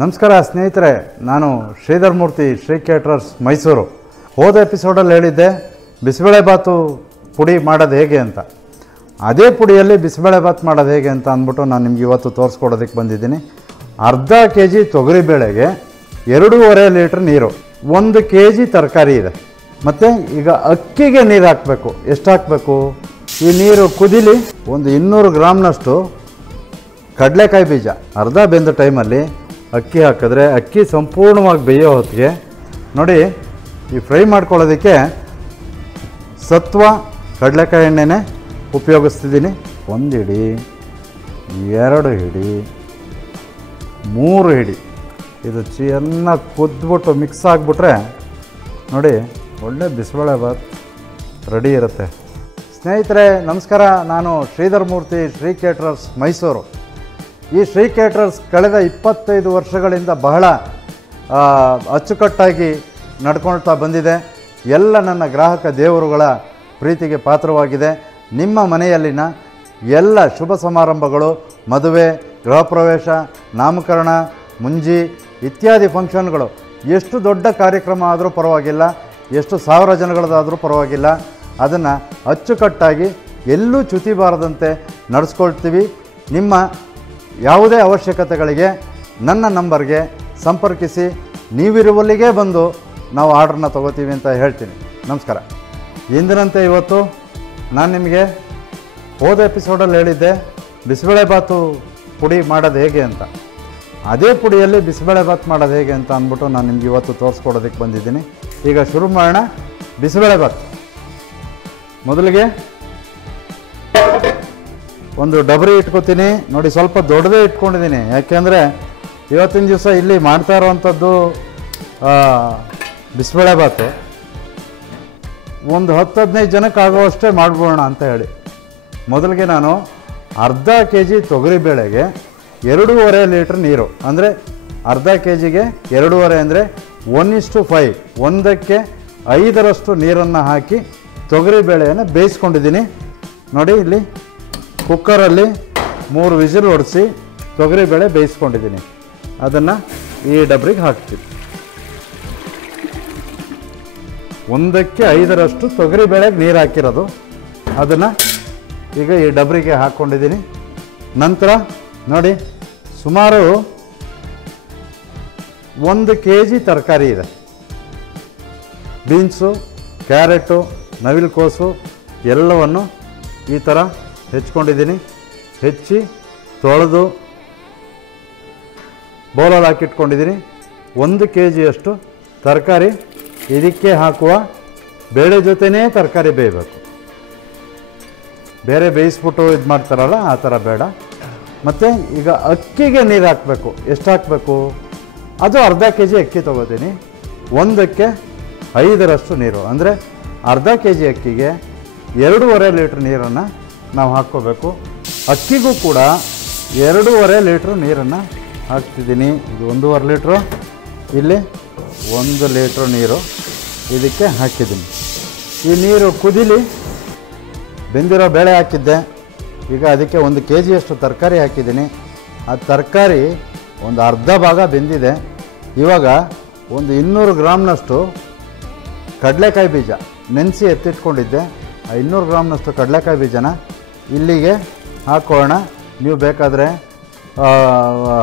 ನಮಸ್ಕಾರ ಸ್ನೇಹಿತರೆ, ನಾನು ಶ್ರೀಧರ್ ಮೂರ್ತಿ, ಶ್ರೀ ಕೇಟರರ್ಸ್ ಮೈಸೂರು. ಹೋದ ಎಪಿಸೋಡಲ್ಲಿ ಹೇಳಿದ್ದೆ ಬಿಸಿಬೇಳೆಬಾತು ಪುಡಿ ಮಾಡೋದು ಹೇಗೆ ಅಂತ. ಅದೇ ಪುಡಿಯಲ್ಲಿ ಬಿಸಿಬೇಳೆಬಾತು ಮಾಡೋದು ಹೇಗೆ ಅಂತ ಅಂದ್ಬಿಟ್ಟು ನಾನು ನಿಮ್ಗೆ ಇವತ್ತು ತೋರಿಸ್ಕೊಡೋದಕ್ಕೆ ಬಂದಿದ್ದೀನಿ. ಅರ್ಧ ಕೆ ಜಿ ತೊಗರಿಬೇಳೆಗೆ 2.5 ಲೀಟ್ರ್ ನೀರು, 1 ಕೆ ಜಿ ತರಕಾರಿ ಇದೆ. ಮತ್ತು ಈಗ ಅಕ್ಕಿಗೆ ನೀರು ಹಾಕಬೇಕು. ಎಷ್ಟು ಹಾಕಬೇಕು? ಈ ನೀರು ಕುದಿಲಿ. ಒಂದು 200 ಗ್ರಾಮ್ನಷ್ಟು ಕಡಲೆಕಾಯಿ ಬೀಜ ಅರ್ಧ ಬೆಂದ ಟೈಮಲ್ಲಿ ಅಕ್ಕಿ ಹಾಕಿದ್ರೆ ಅಕ್ಕಿ ಸಂಪೂರ್ಣವಾಗಿ ಬೇಯೋ ಹೊತ್ತಿಗೆ ನೋಡಿ, ಈ ಫ್ರೈ ಮಾಡ್ಕೊಳ್ಳೋದಕ್ಕೆ ಸತ್ವ ಕಡಲೆಕಾಯಿ ಎಣ್ಣೆನೇ ಉಪಯೋಗಿಸ್ತಿದ್ದೀನಿ. 1 ಹಿಡಿ, 2 ಹಿಡಿ, 3 ಹಿಡಿ. ಇದು ಚೆನ್ನಾಗಿ ಕುದ್ಬಿಟ್ಟು ಮಿಕ್ಸ್ ಆಗಿಬಿಟ್ರೆ ನೋಡಿ, ಒಳ್ಳೆ ಬಿಸಿಬೇಳೆಬಾತ್ ರೆಡಿ ಇರುತ್ತೆ. ಸ್ನೇಹಿತರೆ ನಮಸ್ಕಾರ, ನಾನು ಶ್ರೀಧರ್ ಮೂರ್ತಿ, ಶ್ರೀ ಕೇಟರರ್ಸ್ ಮೈಸೂರು. ಈ ಶ್ರೀ ಕೇಟರರ್ಸ್ ಕಳೆದ 25 ವರ್ಷಗಳಿಂದ ಬಹಳ ಅಚ್ಚುಕಟ್ಟಾಗಿ ನಡ್ಕೊಳ್ತಾ ಬಂದಿದೆ. ಎಲ್ಲ ನನ್ನ ಗ್ರಾಹಕ ದೇವರುಗಳ ಪ್ರೀತಿಗೆ ಪಾತ್ರವಾಗಿದೆ. ನಿಮ್ಮ ಮನೆಯಲ್ಲಿನ ಎಲ್ಲ ಶುಭ ಸಮಾರಂಭಗಳು, ಮದುವೆ, ಗೃಹ ಪ್ರವೇಶ, ನಾಮಕರಣ, ಮುಂಜಿ ಇತ್ಯಾದಿ ಫಂಕ್ಷನ್ಗಳು, ಎಷ್ಟು ದೊಡ್ಡ ಕಾರ್ಯಕ್ರಮ ಆದರೂ ಪರವಾಗಿಲ್ಲ, ಎಷ್ಟು 1000 ಜನಗಳದಾದರೂ ಪರವಾಗಿಲ್ಲ, ಅದನ್ನು ಅಚ್ಚುಕಟ್ಟಾಗಿ ಎಲ್ಲೂ ಚ್ಯುತಿ ಬಾರದಂತೆ ನಡೆಸ್ಕೊಳ್ತೀವಿ. ನಿಮ್ಮ ಯಾವುದೇ ಅವಶ್ಯಕತೆಗಳಿಗೆ ನನ್ನ ನಂಬರ್ಗೆ ಸಂಪರ್ಕಿಸಿ. ನೀವಿರುವಲ್ಲಿಗೆ ಬಂದು ನಾವು ಆರ್ಡ್ರನ್ನ ತೊಗೋತೀವಿ ಅಂತ ಹೇಳ್ತೀನಿ. ನಮಸ್ಕಾರ. ಎಂದಿನಂತೆ ಇವತ್ತು ನಾನು ನಿಮಗೆ ಹೋದ ಎಪಿಸೋಡಲ್ಲಿ ಹೇಳಿದ್ದೆ ಬಿಸಿಬೇಳೆಬಾತು ಪುಡಿ ಮಾಡೋದು ಹೇಗೆ ಅಂತ. ಅದೇ ಪುಡಿಯಲ್ಲಿ ಬಿಸಿಬೇಳೆಬಾತು ಮಾಡೋದು ಹೇಗೆ ಅಂತ ಅಂದ್ಬಿಟ್ಟು ನಾನು ನಿಮ್ಗೆ ಇವತ್ತು ತೋರಿಸ್ಕೊಡೋದಕ್ಕೆ ಬಂದಿದ್ದೀನಿ. ಈಗ ಶುರು ಮಾಡೋಣ. ಬಿಸಿಬೇಳೆಬಾತು ಮೊದಲಿಗೆ ಒಂದು ಡಬರಿ ಇಟ್ಕೋತೀನಿ. ನೋಡಿ, ಸ್ವಲ್ಪ ದೊಡ್ಡದೇ ಇಟ್ಕೊಂಡಿದ್ದೀನಿ. ಯಾಕೆಂದರೆ ಇವತ್ತಿನ ದಿವಸ ಇಲ್ಲಿ ಮಾಡ್ತಾ ಇರೋವಂಥದ್ದು ಬಿಸಿಬೇಳೆಬಾತು ಒಂದು 10-15 ಜನಕ್ಕೆ ಆಗೋವಷ್ಟೇ ಮಾಡ್ಬೋಣ ಅಂತ ಹೇಳಿ. ಮೊದಲಿಗೆ ನಾನು ಅರ್ಧ ಕೆ ಜಿ ತೊಗರಿಬೇಳೆಗೆ 2.5 ಲೀಟ್ರ್ ನೀರು, ಅಂದರೆ ಅರ್ಧ ಕೆ ಜಿಗೆ 2.5 ಅಂದರೆ 1:5, 1ಕ್ಕೆ 5ರಷ್ಟು ನೀರನ್ನು ಹಾಕಿ ತೊಗರಿಬೇಳೆಯನ್ನು ಬೇಯಿಸ್ಕೊಂಡಿದ್ದೀನಿ. ನೋಡಿ, ಇಲ್ಲಿ ಕುಕ್ಕರಲ್ಲಿ 3 ವಿಸಿಲ್ ಹೊಡಿಸಿ ತೊಗರಿಬೇಳೆ ಬೇಯಿಸ್ಕೊಂಡಿದ್ದೀನಿ. ಅದನ್ನು ಈ ಡಬ್ರಿಗೆ ಹಾಕ್ತೀನಿ. 1ಕ್ಕೆ 5ರಷ್ಟು ತೊಗರಿಬೇಳೆಗೆ ನೀರು ಹಾಕಿರೋದು, ಅದನ್ನು ಈಗ ಈ ಡಬ್ರಿಗೆ ಹಾಕ್ಕೊಂಡಿದ್ದೀನಿ. ನಂತರ ನೋಡಿ, ಸುಮಾರು 1 ಕೆ ಜಿ ತರಕಾರಿ ಇದೆ. ಬೀನ್ಸು, ಕ್ಯಾರೆಟು, ನವಿಲುಕೋಸು ಎಲ್ಲವನ್ನು ಈ ಥರ ಹೆಚ್ಕೊಂಡಿದ್ದೀನಿ. ಹೆಚ್ಚಿ ತೊಳೆದು ಬೌಲಲ್ಲಿ ಹಾಕಿಟ್ಕೊಂಡಿದ್ದೀನಿ. 1 ಕೆ ಜಿಯಷ್ಟು ತರಕಾರಿ ಇದಕ್ಕೆ ಹಾಕುವ ಬೇಳೆ ಜೊತೆನೇ ತರಕಾರಿ ಬೇಯಬೇಕು. ಬೇರೆ ಬೇಯಿಸ್ಬಿಟ್ಟು ಇದು ಮಾಡ್ತಾರಲ್ಲ ಆ ಥರ ಬೇಡ. ಮತ್ತು ಈಗ ಅಕ್ಕಿಗೆ ನೀರು ಹಾಕಬೇಕು. ಎಷ್ಟು ಹಾಕಬೇಕು? ಅದು ಅರ್ಧ ಕೆ ಜಿ ಅಕ್ಕಿ ತೊಗೋತೀನಿ. 1ಕ್ಕೆ 5ರಷ್ಟು ನೀರು, ಅಂದರೆ ಅರ್ಧ ಕೆ ಜಿ ಅಕ್ಕಿಗೆ 2.5 ಲೀಟ್ರ್ ನೀರನ್ನು ನಾವು ಹಾಕ್ಕೋಬೇಕು. ಅಕ್ಕಿಗೂ ಕೂಡ 2.5 ಲೀಟ್ರ್ ನೀರನ್ನು ಹಾಕ್ತಿದ್ದೀನಿ. ಇದು 1.5 ಲೀಟ್ರು, ಇಲ್ಲಿ 1 ಲೀಟ್ರ್ ನೀರು ಇದಕ್ಕೆ ಹಾಕಿದ್ದೀನಿ. ಈ ನೀರು ಕುದಿಲಿ. ಬೆಂದಿರೋ ಬೇಳೆ ಹಾಕಿದ್ದೆ. ಈಗ ಅದಕ್ಕೆ 1 ಕೆ ಜಿಯಷ್ಟು ತರಕಾರಿ ಹಾಕಿದ್ದೀನಿ. ಆ ತರಕಾರಿ ಒಂದು ಅರ್ಧ ಭಾಗ ಬೆಂದಿದೆ. ಇವಾಗ ಒಂದು 200 ಗ್ರಾಮ್ನಷ್ಟು ಕಡಲೆಕಾಯಿ ಬೀಜ ನೆನೆಸಿ ಎತ್ತಿಟ್ಕೊಂಡಿದ್ದೆ. ಆ 200 ಗ್ರಾಮ್ನಷ್ಟು ಕಡಲೆಕಾಯಿ ಬೀಜನ ಇಲ್ಲಿಗೆ ಹಾಕೋಣ. ನೀವು ಬೇಕಾದರೆ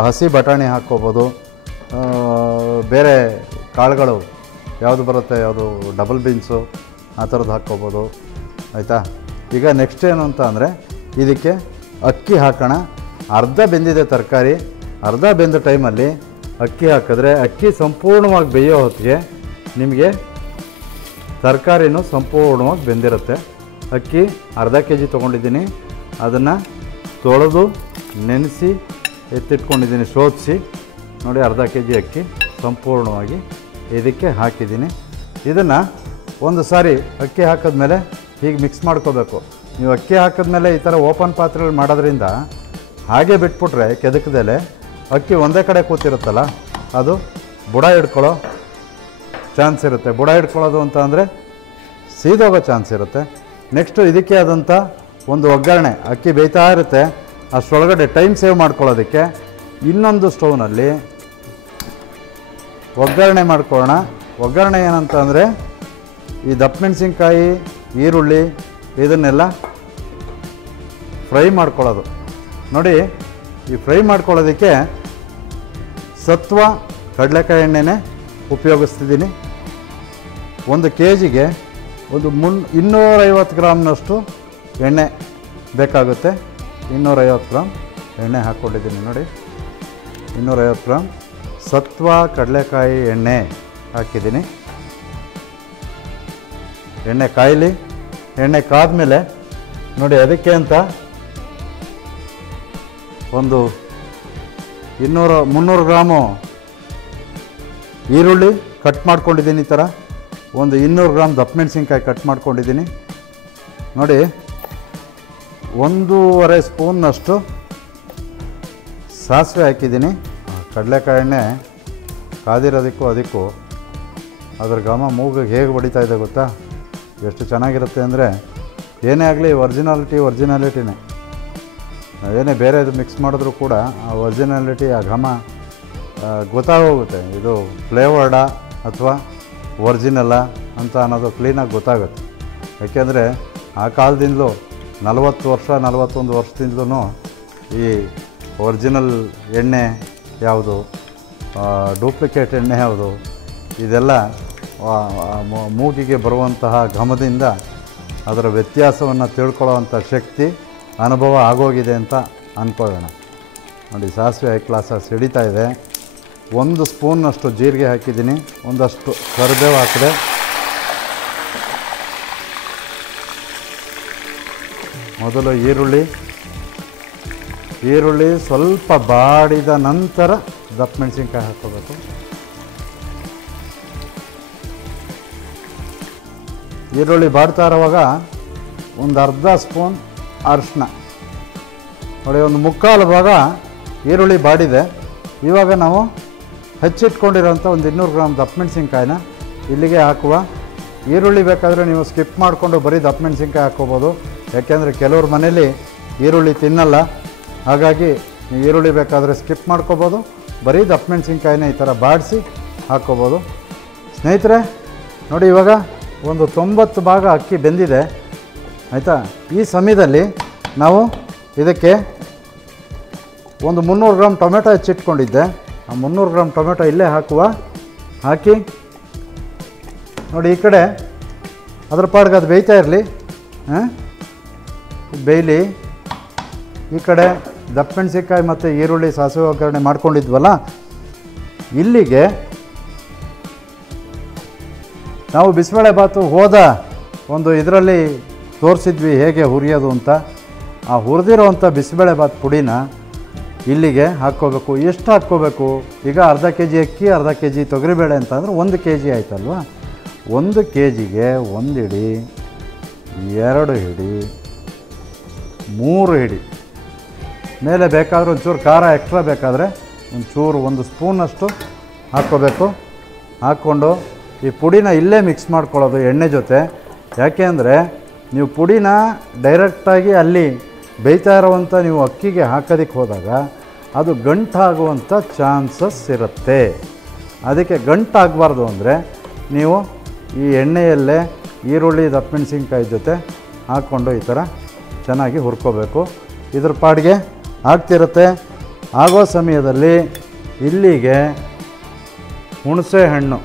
ಹಸಿ ಬಟಾಣಿ ಹಾಕ್ಕೋಬೋದು, ಬೇರೆ ಕಾಳುಗಳು ಯಾವುದು ಬರುತ್ತೆ, ಯಾವುದು ಡಬಲ್ ಬೀನ್ಸು ಆ ಥರದ್ದು ಹಾಕ್ಕೋಬೋದು. ಆಯಿತಾ? ಈಗ ನೆಕ್ಸ್ಟ್ ಏನು ಅಂತ ಅಂದರೆ ಇದಕ್ಕೆ ಅಕ್ಕಿ ಹಾಕೋಣ. ಅರ್ಧ ಬೆಂದಿದೆ ತರಕಾರಿ. ಅರ್ಧ ಬೆಂದ ಟೈಮಲ್ಲಿ ಅಕ್ಕಿ ಹಾಕಿದ್ರೆ ಅಕ್ಕಿ ಸಂಪೂರ್ಣವಾಗಿ ಬೇಯೋ ಹೊತ್ತಿಗೆ ನಿಮಗೆ ತರಕಾರಿನೂ ಸಂಪೂರ್ಣವಾಗಿ ಬೆಂದಿರುತ್ತೆ. ಅಕ್ಕಿ ಅರ್ಧ ಕೆ ಜಿ ತೊಗೊಂಡಿದ್ದೀನಿ. ಅದನ್ನು ತೊಳೆದು ನೆನೆಸಿ ಎತ್ತಿಟ್ಕೊಂಡಿದ್ದೀನಿ, ಶೋಧಿಸಿ. ನೋಡಿ, ಅರ್ಧ ಕೆ ಜಿ ಅಕ್ಕಿ ಸಂಪೂರ್ಣವಾಗಿ ಇದಕ್ಕೆ ಹಾಕಿದ್ದೀನಿ. ಇದನ್ನು ಒಂದು ಸಾರಿ ಅಕ್ಕಿ ಹಾಕಿದ್ಮೇಲೆ ಹೀಗೆ ಮಿಕ್ಸ್ ಮಾಡ್ಕೋಬೇಕು. ನೀವು ಅಕ್ಕಿ ಹಾಕಿದ್ಮೇಲೆ ಈ ಥರ ಓಪನ್ ಪಾತ್ರೆಗಳು ಮಾಡೋದ್ರಿಂದ ಹಾಗೆ ಬಿಟ್ಬಿಟ್ರೆ ಕೆದಕದಲ್ಲೇ ಅಕ್ಕಿ ಒಂದೇ ಕಡೆ ಕೂತಿರುತ್ತಲ್ಲ, ಅದು ಬುಡ ಹಿಡ್ಕೊಳ್ಳೋ ಚಾನ್ಸ್ ಇರುತ್ತೆ. ಬುಡ ಹಿಡ್ಕೊಳ್ಳೋದು ಅಂತ ಅಂದರೆ ಸೀದೋಗೋ ಚಾನ್ಸ್ ಇರುತ್ತೆ. ನೆಕ್ಸ್ಟು ಇದಕ್ಕೆ ಆದಂಥ ಒಂದು ಒಗ್ಗರಣೆ. ಅಕ್ಕಿ ಬೇಯ್ತಾ ಇರುತ್ತೆ, ಅಷ್ಟರೊಳಗಡೆ ಟೈಮ್ ಸೇವ್ ಮಾಡ್ಕೊಳ್ಳೋದಕ್ಕೆ ಇನ್ನೊಂದು ಸ್ಟೌವ್ನಲ್ಲಿ ಒಗ್ಗರಣೆ ಮಾಡ್ಕೊಳ್ಳೋಣ. ಒಗ್ಗರಣೆ ಏನಂತ ಅಂದರೆ ಈ ದಪ್ಪ ಮೆಣಸಿನ್ಕಾಯಿ, ಈರುಳ್ಳಿ ಇದನ್ನೆಲ್ಲ ಫ್ರೈ ಮಾಡ್ಕೊಳ್ಳೋದು. ನೋಡಿ, ಈ ಫ್ರೈ ಮಾಡ್ಕೊಳ್ಳೋದಕ್ಕೆ ಸತ್ವ ಕಡಲೆಕಾಯಿ ಎಣ್ಣೆನೇ ಉಪಯೋಗಿಸ್ತಿದ್ದೀನಿ. 1 kgಗೆ ಒಂದು 250 ಗ್ರಾಮ್ನಷ್ಟು ಎಣ್ಣೆ ಬೇಕಾಗುತ್ತೆ. 250 ಗ್ರಾಮ್ ಎಣ್ಣೆ ಹಾಕ್ಕೊಂಡಿದ್ದೀನಿ. ನೋಡಿ, 250 ಗ್ರಾಮ್ ಸತ್ವ ಕಡಲೆಕಾಯಿ ಎಣ್ಣೆ ಹಾಕಿದ್ದೀನಿ. ಎಣ್ಣೆ ಕಾಯಲಿ. ಎಣ್ಣೆ ಕಾದ್ಮೇಲೆ ನೋಡಿ, ಅದಕ್ಕೆ ಅಂತ ಒಂದು 300 ಗ್ರಾಮು ಈರುಳ್ಳಿ ಕಟ್ ಮಾಡ್ಕೊಂಡಿದ್ದೀನಿ. ಈ ಥರ ಒಂದು 200 ಗ್ರಾಮ್ ದಪ್ಪ ಮೆಣಸಿನ್ಕಾಯಿ ಕಟ್ ಮಾಡ್ಕೊಂಡಿದ್ದೀನಿ. ನೋಡಿ, 1.5 ಸ್ಪೂನ್ನಷ್ಟು ಸಾಸಿವೆ ಹಾಕಿದ್ದೀನಿ. ಕಡಲೆಕಾಯಿ ಎಣ್ಣೆ ಕಾದಿರೋದಕ್ಕೂ ಅದಕ್ಕೂ ಅದ್ರ ಘಮ ಮೂಗಿಗೆ ಹೇಗೆ ಹೊಡಿತಾ ಇದೆ ಗೊತ್ತಾ? ಎಷ್ಟು ಚೆನ್ನಾಗಿರುತ್ತೆ ಅಂದರೆ, ಏನೇ ಆಗಲಿ ಒರಿಜಿನಾಲಿಟಿನೇ. ನಾವೇನೇ ಬೇರೆದು ಮಿಕ್ಸ್ ಮಾಡಿದ್ರೂ ಕೂಡ ಆ ಒರಿಜಿನಾಲಿಟಿ, ಆ ಘಮ ಗೊತ್ತಾಗೋಗುತ್ತೆ. ಇದು ಫ್ಲೇವರ್ಡಾ ಅಥವಾ ಒರಿಜಿನಲ್ಲ ಅಂತ ಅನ್ನೋದು ಕ್ಲೀನಾಗಿ ಗೊತ್ತಾಗುತ್ತೆ. ಯಾಕೆಂದರೆ ಆ ಕಾಲದಿಂದಲೂ 41 ವರ್ಷದಿಂದಲೂ ಈ ಒರಿಜಿನಲ್ ಎಣ್ಣೆ ಯಾವುದು, ಡೂಪ್ಲಿಕೇಟ್ ಎಣ್ಣೆ ಯಾವುದು, ಇದೆಲ್ಲ ಮೂಗಿಗೆ ಬರುವಂತಹ ಘಮದಿಂದ ಅದರ ವ್ಯತ್ಯಾಸವನ್ನು ತಿಳ್ಕೊಳ್ಳೋವಂಥ ಶಕ್ತಿ, ಅನುಭವ ಆಗೋಗಿದೆ ಅಂತ ಅಂದ್ಕೊಳ್ಳೋಣ. ನೋಡಿ, ಸಾಸಿವೆ ಹೈ ಕ್ಲಾಸಾಗಿ ಸಿಡಿತಾ ಇದೆ. 1 ಸ್ಪೂನ್ನಷ್ಟು ಜೀರಿಗೆ ಹಾಕಿದ್ದೀನಿ. ಒಂದಷ್ಟು ಕರಿಬೇವು ಹಾಕಿದೆ. ಮೊದಲು ಈರುಳ್ಳಿ ಸ್ವಲ್ಪ ಬಾಡಿದ ನಂತರ ದಪ್ಪ ಮೆಣಸಿನ್ಕಾಯಿ ಹಾಕ್ಕೋಬೇಕು. ಈರುಳ್ಳಿ ಬಾಡ್ತಾ ಇರುವಾಗ ಒಂದು ಅರ್ಧ ಸ್ಪೂನ್ ಅರಿಶಿನ. ನೋಡಿ, ಒಂದು 1/4 ಭಾಗ ಈರುಳ್ಳಿ ಬಾಡಿದೆ. ಇವಾಗ ನಾವು ಹೆಚ್ಚಿಟ್ಕೊಂಡಿರೋಂಥ ಒಂದು 200 ಗ್ರಾಮ್ ದಪ್ಪ ಮೆಣಸಿನ್ಕಾಯಿನ ಇಲ್ಲಿಗೆ ಹಾಕುವ. ಈರುಳ್ಳಿ ಬೇಕಾದರೆ ನೀವು ಸ್ಕಿಪ್ ಮಾಡಿಕೊಂಡು ಬರೀ ದಪ್ಪ ಮೆಣಸಿನ್ಕಾಯಿ ಹಾಕ್ಕೋಬೋದು. ಯಾಕೆಂದರೆ ಕೆಲವ್ರ ಮನೇಲಿ ಈರುಳ್ಳಿ ತಿನ್ನಲ್ಲ. ಹಾಗಾಗಿ ನೀವು ಈರುಳ್ಳಿ ಬೇಕಾದರೆ ಸ್ಕಿಪ್ ಮಾಡ್ಕೋಬೋದು. ಬರೀ ದಪ್ಪ ಮೆಣಸಿನ್ಕಾಯಿನ ಈ ಥರ ಬಾಡಿಸಿ ಹಾಕ್ಕೋಬೋದು. ಸ್ನೇಹಿತರೆ ನೋಡಿ, ಇವಾಗ ಒಂದು 90 ಭಾಗ ಅಕ್ಕಿ ಬೆಂದಿದೆ, ಆಯಿತಾ? ಈ ಸಮಯದಲ್ಲಿ ನಾವು ಇದಕ್ಕೆ ಒಂದು 300 ಗ್ರಾಮ್ ಟೊಮೆಟೊ ಹೆಚ್ಚಿಟ್ಕೊಂಡಿದ್ದೆ. ಆ 300 ಗ್ರಾಮ್ ಟೊಮೆಟೊ ಇಲ್ಲೇ ಹಾಕಿ ನೋಡಿ, ಈ ಕಡೆ ಅದ್ರ ಪಾಡ್ಗೆ ಅದು ಬೇಯ್ತಾ ಇರಲಿ, ಬೇಯಲಿ. ಈ ಕಡೆ ದಪ್ಪ ಮೆಣಸಿನ್ಕಾಯಿ ಮತ್ತು ಈರುಳ್ಳಿ ಸಾಸಿವೆ ಒಗ್ಗರಣೆ ಮಾಡ್ಕೊಂಡಿದ್ವಲ್ಲ, ಇಲ್ಲಿಗೆ ನಾವು ಬಿಸಿಬೇಳೆಬಾತು ಹೋದ ಒಂದು ಇದರಲ್ಲಿ ತೋರಿಸಿದ್ವಿ ಹೇಗೆ ಹುರಿಯೋದು ಅಂತ. ಆ ಹುರಿದಿರೋವಂಥ ಬಿಸಿಬೇಳೆಬಾತು ಪುಡಿನ ಇಲ್ಲಿಗೆ ಹಾಕ್ಕೋಬೇಕು. ಎಷ್ಟು ಹಾಕ್ಕೋಬೇಕು? ಈಗ ಅರ್ಧ kg ಅಕ್ಕಿ, ಅರ್ಧ kg ತೊಗರಿಬೇಳೆ ಅಂತಂದರೆ 1 kg ಆಯ್ತಲ್ವ. 1 kgಗೆ 1 ಹಿಡಿ, 2 ಹಿಡಿ, 3 ಹಿಡಿ. ಮೇಲೆ ಬೇಕಾದರೆ ಒಂಚೂರು ಖಾರ ಎಕ್ಸ್ಟ್ರಾ ಬೇಕಾದರೆ ಒಂಚೂರು 1 ಸ್ಪೂನಷ್ಟು ಹಾಕ್ಕೋಬೇಕು. ಹಾಕ್ಕೊಂಡು ಈ ಪುಡಿನ ಇಲ್ಲೇ ಮಿಕ್ಸ್ ಮಾಡ್ಕೊಳ್ಳೋದು ಎಣ್ಣೆ ಜೊತೆ. ಯಾಕೆ ಅಂದರೆ ನೀವು ಪುಡಿನ ಡೈರೆಕ್ಟಾಗಿ ಅಲ್ಲಿ ಬೇಯ್ತಾ ಇರೋವಂಥ ನೀವು ಅಕ್ಕಿಗೆ ಹಾಕೋದಕ್ಕೆ ಹೋದಾಗ ಅದು ಗಂಟಾಗುವಂಥ ಚಾನ್ಸಸ್ ಇರುತ್ತೆ. ಅದಕ್ಕೆ ಗಂಟಾಗಬಾರ್ದು ಅಂದರೆ ನೀವು ಈ ಎಣ್ಣೆಯಲ್ಲೇ ಈರುಳ್ಳಿ ದಪ್ಪ ಮೆಣಸಿನ್ಕಾಯಿ ಜೊತೆ ಹಾಕ್ಕೊಂಡು ಈ ಥರ ಚೆನ್ನಾಗಿ ಹುರ್ಕೋಬೇಕು. ಇದ್ರ ಪಾಡಿಗೆ ಆಗ್ತಿರುತ್ತೆ. ಆಗೋ ಸಮಯದಲ್ಲಿ ಇಲ್ಲಿಗೆ ಹುಣಸೆ ಹಣ್ಣು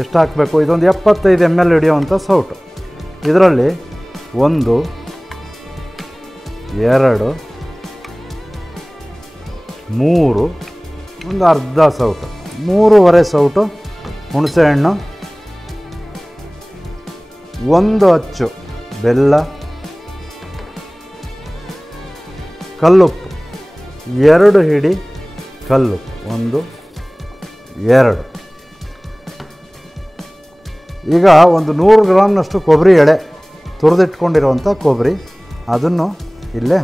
ಎಷ್ಟು ಹಾಕಬೇಕು? ಇದೊಂದು 75 ml ಹಿಡಿಯೋವಂಥ ಸೌಟು. ಇದರಲ್ಲಿ 1, 2, 3, ಒಂದು ಅರ್ಧ ಸೌಟು, 3.5 ಸೌಟು ಹುಣಸೆ ಹಣ್ಣು, 1 ಅಚ್ಚು ಬೆಲ್ಲ, ಕಲ್ಲುಪ್ಪು 2 ಹಿಡಿ ಕಲ್ಲುಪ್ಪು, 1, 2. ಈಗ ಒಂದು 100 ಗ್ರಾಮ್ನಷ್ಟು ಕೊಬ್ಬರಿ ಎಳೆ ತುರಿದಿಟ್ಕೊಂಡಿರೋವಂಥ ಕೊಬ್ಬರಿ, ಅದನ್ನು ಇಲ್ಲೇ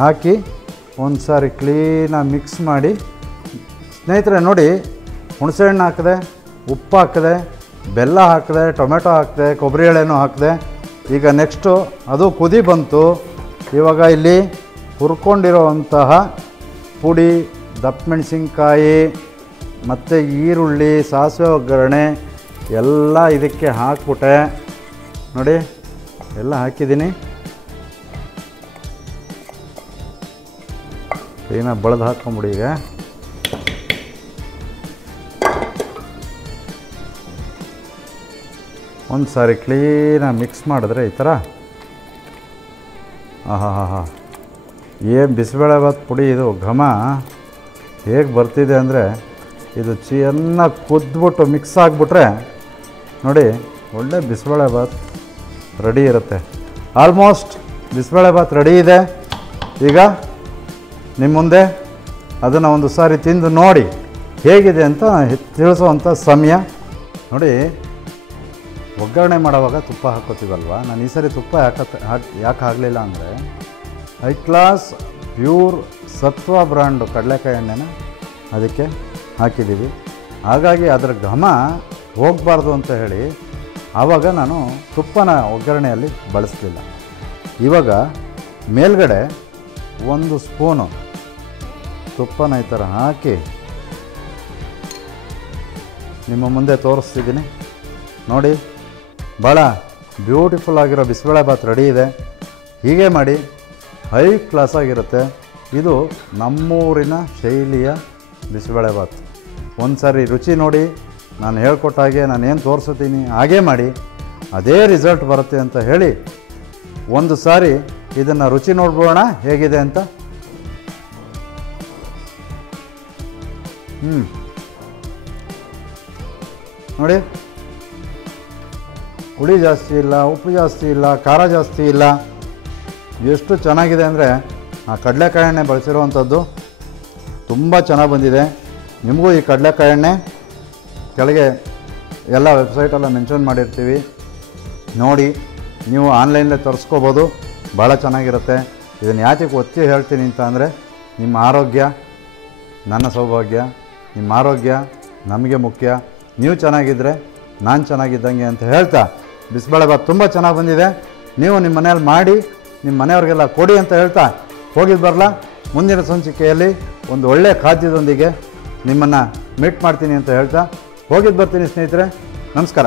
ಹಾಕಿ ಒಂದು ಸಾರಿ ಕ್ಲೀನಾಗಿ ಮಿಕ್ಸ್ ಮಾಡಿ. ಸ್ನೇಹಿತರೆ ನೋಡಿ, ಹುಣಸೆಹಣ್ಣು ಹಾಕಿದೆ, ಉಪ್ಪು ಹಾಕಿದೆ, ಬೆಲ್ಲ ಹಾಕಿದೆ, ಟೊಮೆಟೊ ಹಾಕಿದೆ, ಕೊಬ್ಬರಿ ಎಳೆನೂ ಹಾಕಿದೆ. ಈಗ ನೆಕ್ಸ್ಟು ಅದು ಕುದಿ ಬಂತು. ಇವಾಗ ಇಲ್ಲಿ ಹುರ್ಕೊಂಡಿರೋವಂತಹ ಪುಡಿ, ದಪ್ಪ ಮೆಣಸಿನ್ಕಾಯಿ, ಮತ್ತು ಈರುಳ್ಳಿ, ಸಾಸಿವೆ ಒಗ್ಗರಣೆ ಎಲ್ಲ ಇದಕ್ಕೆ ಹಾಕ್ಬಿಟ್ಟೆ ನೋಡಿ, ಎಲ್ಲ ಹಾಕಿದ್ದೀನಿ. ಕ್ಲೀನಾಗಿ ಬಳದು ಹಾಕ್ಕೊಂಬಿಡಿ. ಈಗ ಒಂದು ಸಾರಿ ಕ್ಲೀನಾಗಿ ಮಿಕ್ಸ್ ಮಾಡಿದ್ರೆ ಈ ಥರ ಆಹಾ ಏನು ಬಿಸಿಬೇಳೆಭಾತ್ ಪುಡಿ ಇದು ಘಮ ಹೇಗೆ ಬರ್ತಿದೆ ಅಂದರೆ, ಇದು ಚೆನ್ನಾಗಿ ಕುದ್ಬಿಟ್ಟು ಮಿಕ್ಸ್ ಆಗಿಬಿಟ್ರೆ ನೋಡಿ ಒಳ್ಳೆ ಬಿಸಿಬೇಳೆಭಾತ್ ರೆಡಿ ಇರುತ್ತೆ. ಆಲ್ಮೋಸ್ಟ್ ಬಿಸಿಬೇಳೆಭಾತ್ ರೆಡಿ ಇದೆ. ಈಗ ನಿಮ್ಮ ಮುಂದೆ ಅದನ್ನು ಒಂದು ಸಾರಿ ತಿಂದು ನೋಡಿ ಹೇಗಿದೆ ಅಂತ ತಿಳಿಸೋವಂಥ ಸಮಯ. ನೋಡಿ, ಒಗ್ಗರಣೆ ಮಾಡೋವಾಗ ತುಪ್ಪ ಹಾಕೋತೀವಲ್ವ, ನಾನು ಈ ಸರಿ ತುಪ್ಪ ಯಾಕೆ ಆಗಲಿಲ್ಲ ಅಂದರೆ, ಹೈ ಕ್ಲಾಸ್ ಪ್ಯೂರ್ ಸತ್ವ ಬ್ರ್ಯಾಂಡು ಕಡಲೆಕಾಯಿ ಎಣ್ಣೆನ ಅದಕ್ಕೆ ಹಾಕಿದ್ದೀವಿ. ಹಾಗಾಗಿ ಅದರ ಘಮ ಹೋಗಬಾರ್ದು ಅಂತ ಹೇಳಿ ಆವಾಗ ನಾನು ತುಪ್ಪನ ಒಗ್ಗರಣೆಯಲ್ಲಿ ಬಳಸಲಿಲ್ಲ. ಇವಾಗ ಮೇಲ್ಗಡೆ 1 ಸ್ಪೂನು ತುಪ್ಪನ ಈ ಥರ ಹಾಕಿ ನಿಮ್ಮ ಮುಂದೆ ತೋರಿಸ್ತಿದ್ದೀನಿ ನೋಡಿ. ಭಾಳ ಬ್ಯೂಟಿಫುಲ್ ಆಗಿರೋ ಬಿಸಿಬೇಳೆಭಾತ್ ರೆಡಿ ಇದೆ. ಹೀಗೆ ಮಾಡಿ, ಹೈ ಕ್ಲಾಸಾಗಿರುತ್ತೆ. ಇದು ನಮ್ಮೂರಿನ ಶೈಲಿಯ ಬಿಸಿಬೇಳೆಭಾತ್. ಒಂದು ಸಾರಿ ರುಚಿ ನೋಡಿ, ನಾನು ಹೇಳ್ಕೊಟ್ಟ ಹಾಗೆ ನಾನು ಏನು ತೋರಿಸ್ತೀನಿ ಹಾಗೇ ಮಾಡಿ, ಅದೇ ರಿಸಲ್ಟ್ ಬರುತ್ತೆ ಅಂತ ಹೇಳಿ ಒಂದು ಸಾರಿ ಇದನ್ನು ರುಚಿ ನೋಡ್ಬೋಣ ಹೇಗಿದೆ ಅಂತ. ನೋಡಿ, ಹುಳಿ ಜಾಸ್ತಿ ಇಲ್ಲ, ಉಪ್ಪು ಜಾಸ್ತಿ ಇಲ್ಲ, ಖಾರ ಜಾಸ್ತಿ ಇಲ್ಲ. ಎಷ್ಟು ಚೆನ್ನಾಗಿದೆ ಅಂದರೆ, ಆ ಕಡಲೆಕಾಯಿ ಎಣ್ಣೆ ಬಳಸಿರುವಂಥದ್ದು ತುಂಬ ಚೆನ್ನಾಗಿ ಬಂದಿದೆ. ನಿಮಗೂ ಈ ಕಡಲೆಕಾಯಿ ಎಣ್ಣೆ ಕೆಳಗೆ ಎಲ್ಲ ವೆಬ್ಸೈಟೆಲ್ಲ ಮೆನ್ಷನ್ ಮಾಡಿರ್ತೀವಿ, ನೋಡಿ ನೀವು ಆನ್ಲೈನಲ್ಲೇ ತರಿಸ್ಕೋಬೋದು. ಭಾಳ ಚೆನ್ನಾಗಿರುತ್ತೆ. ಇದನ್ನು ಯಾಕೆ ಒತ್ತಿ ಹೇಳ್ತೀನಿ ಅಂತ ಅಂದರೆ, ನಿಮ್ಮ ಆರೋಗ್ಯ ನನ್ನ ಸೌಭಾಗ್ಯ, ನಿಮ್ಮ ಆರೋಗ್ಯ ನಮಗೆ ಮುಖ್ಯ. ನೀವು ಚೆನ್ನಾಗಿದ್ದರೆ ನಾನು ಚೆನ್ನಾಗಿದ್ದಂಗೆ ಅಂತ ಹೇಳ್ತಾ, ಬಿಸಿಬೇಳೆಭಾತ್ ತುಂಬ ಚೆನ್ನಾಗಿ ಬಂದಿದೆ. ನೀವು ನಿಮ್ಮ ಮನೇಲಿ ಮಾಡಿ ನಿಮ್ಮ ಮನೆಯವ್ರಿಗೆಲ್ಲ ಕೊಡಿ ಅಂತ ಹೇಳ್ತಾ ಹೋಗಿದ್ದು ಬರಲ್ಲ. ಮುಂದಿನ ಸಂಚಿಕೆಯಲ್ಲಿ ಒಂದು ಒಳ್ಳೆಯ ಖಾದ್ಯದೊಂದಿಗೆ ನಿಮ್ಮನ್ನು ಮೀಟ್ ಮಾಡ್ತೀನಿ ಅಂತ ಹೇಳ್ತಾ ಹೋಗಿದ್ದು ಬರ್ತೀನಿ ಸ್ನೇಹಿತರೆ. ನಮಸ್ಕಾರ.